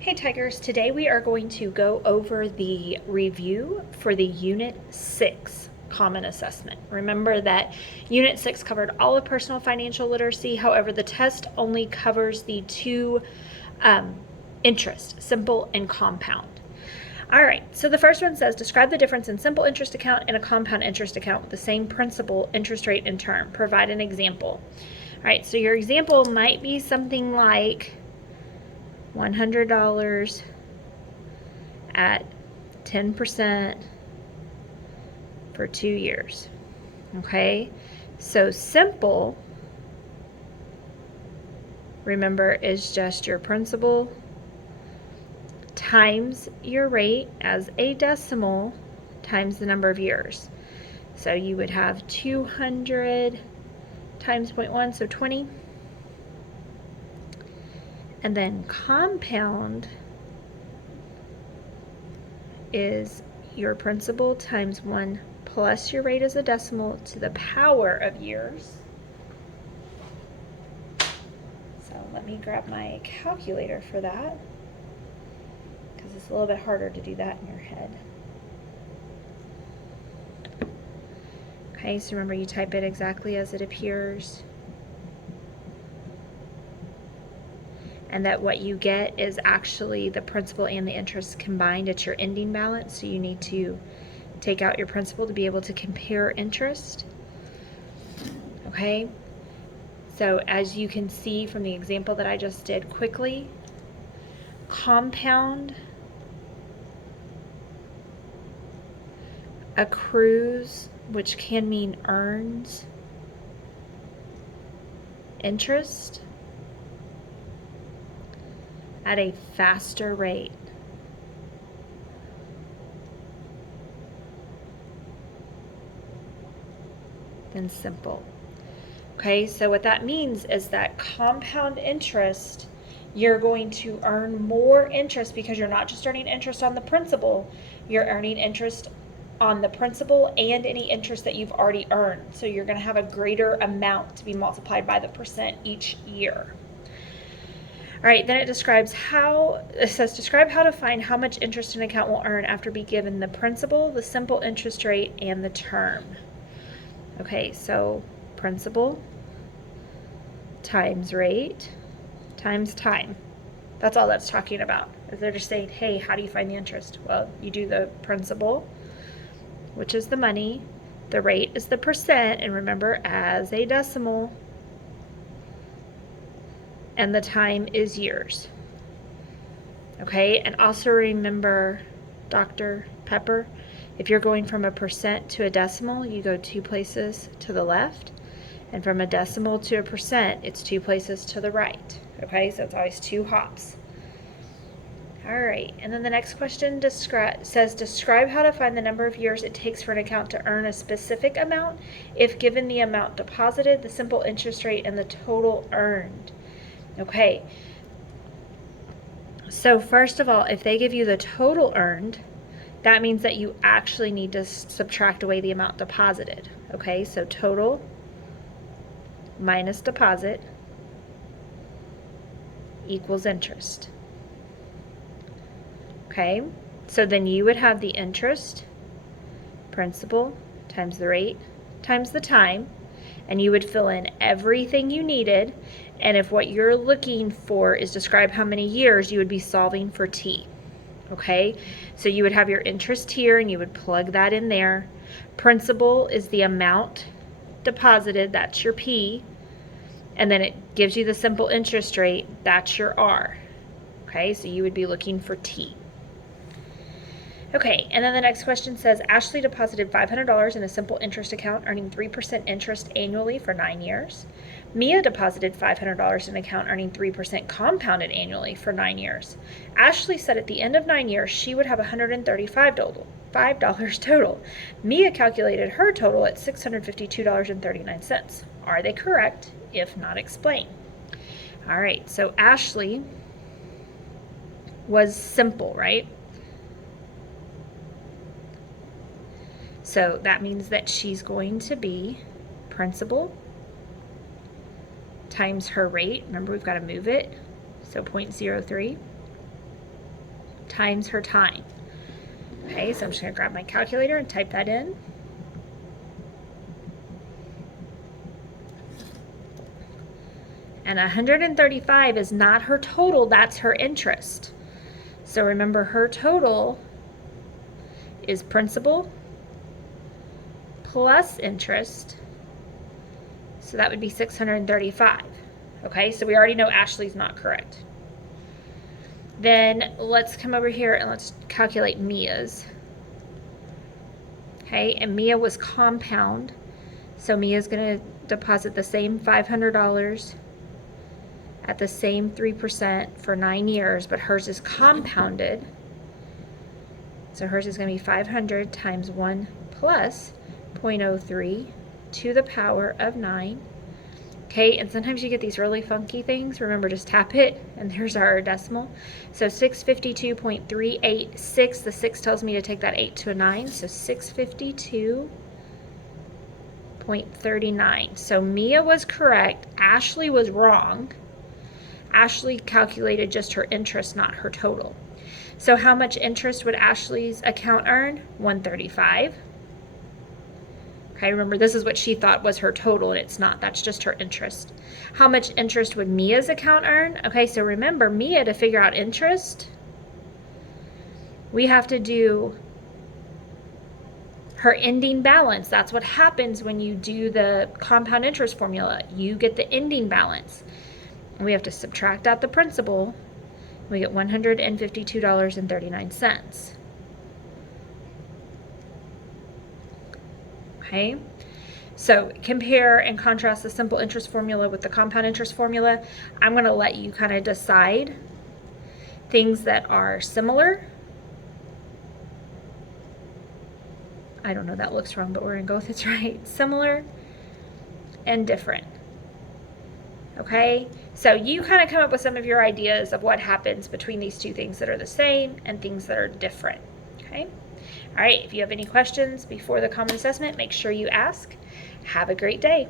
Hey Tigers, today we are going to go over the review for the Unit 6 Common Assessment. Remember that Unit 6 covered all of personal financial literacy, however the test only covers the two interest, simple and compound. Alright, so the first one says, describe the difference in simple interest account and a compound interest account with the same principal, interest rate, and term. Provide an example. Alright, so your example might be something like $100 at 10% for 2 years. Okay, so simple, remember, is just your principal times your rate as a decimal times the number of years. So you would have 200 times 0.1, so 20. And then compound is your principal times 1 plus your rate as a decimal to the power of years. So let me grab my calculator for that, because it's a little bit harder to do that in your head. Okay, so remember, you type it exactly as it appears. And that what you get is actually the principal and the interest combined at your ending balance. So you need to take out your principal to be able to compare interest. Okay, so as you can see from the example that I just did quickly, compound accrues, which can mean earns, interest at a faster rate than simple. Okay, so what that means is that compound interest, you're going to earn more interest because you're not just earning interest on the principal, you're earning interest on the principal and any interest that you've already earned. So you're going to have a greater amount to be multiplied by the percent each year. All right, then it says describe how to find how much interest an account will earn after being given the principal, the simple interest rate, and the term. Okay, so principal times rate times time. That's all that's talking about. Is they're just saying, hey, how do you find the interest? Well, you do the principal, which is the money, the rate is the percent, and remember, as a decimal, and the time is years. Okay, and also remember, Dr. Pepper, if you're going from a percent to a decimal, you go 2 places to the left, and from a decimal to a percent, it's 2 places to the right. Okay, so it's always 2 hops. All right, and then the next question says describe how to find the number of years it takes for an account to earn a specific amount if given the amount deposited, the simple interest rate, and the total earned. Okay, so first of all, if they give you the total earned, that means that you actually need to subtract away the amount deposited. Okay, so total minus deposit equals interest. Okay, so then you would have the interest, principal, times the rate, times the time, and you would fill in everything you needed. And if what you're looking for is describe how many years, you would be solving for T. Okay, so you would have your interest here and you would plug that in there. Principal is the amount deposited, that's your P, and then it gives you the simple interest rate, that's your R. Okay, so you would be looking for T. Okay, and then the next question says Ashley deposited $500 in a simple interest account earning 3% interest annually for 9 years. Mia deposited $500 in an account earning 3% compounded annually for 9 years. Ashley said at the end of 9 years she would have $135 total. Mia calculated her total at $652.39. Are they correct? If not, explain. All right, so Ashley was simple, right? So that means that she's going to be principal times her rate. Remember, we've got to move it. So 0.03 times her time. Okay, so I'm just going to grab my calculator and type that in. And 135 is not her total, that's her interest. So remember, her total is principal plus interest. So that would be 635. Okay, so we already know Ashley's not correct. Then let's come over here and let's calculate Mia's. Okay, and Mia was compound. So Mia's going to deposit the same $500 at the same 3% for 9 years, but hers is compounded. So hers is going to be 500 times 1 plus 0.03 to the power of 9. Okay, and sometimes you get these really funky things. Remember, just tap it, and there's our decimal. So 652.386. The 6 tells me to take that 8 to a 9. So 652.39. So Mia was correct. Ashley was wrong. Ashley calculated just her interest, not her total. So how much interest would Ashley's account earn? 135. Okay, remember, this is what she thought was her total, and it's not. That's just her interest. How much interest would Mia's account earn? Okay, so remember, Mia, to figure out interest, we have to do her ending balance. That's what happens when you do the compound interest formula. You get the ending balance. And we have to subtract out the principal. We get $152.39. Okay, so compare and contrast the simple interest formula with the compound interest formula. I'm going to let you kind of decide things that are similar. I don't know, that looks wrong, but we're going to go with it's right. Similar and different. Okay, so you kind of come up with some of your ideas of what happens between these two things that are the same and things that are different. Okay, all right, if you have any questions before the common assessment, make sure you ask. Have a great day.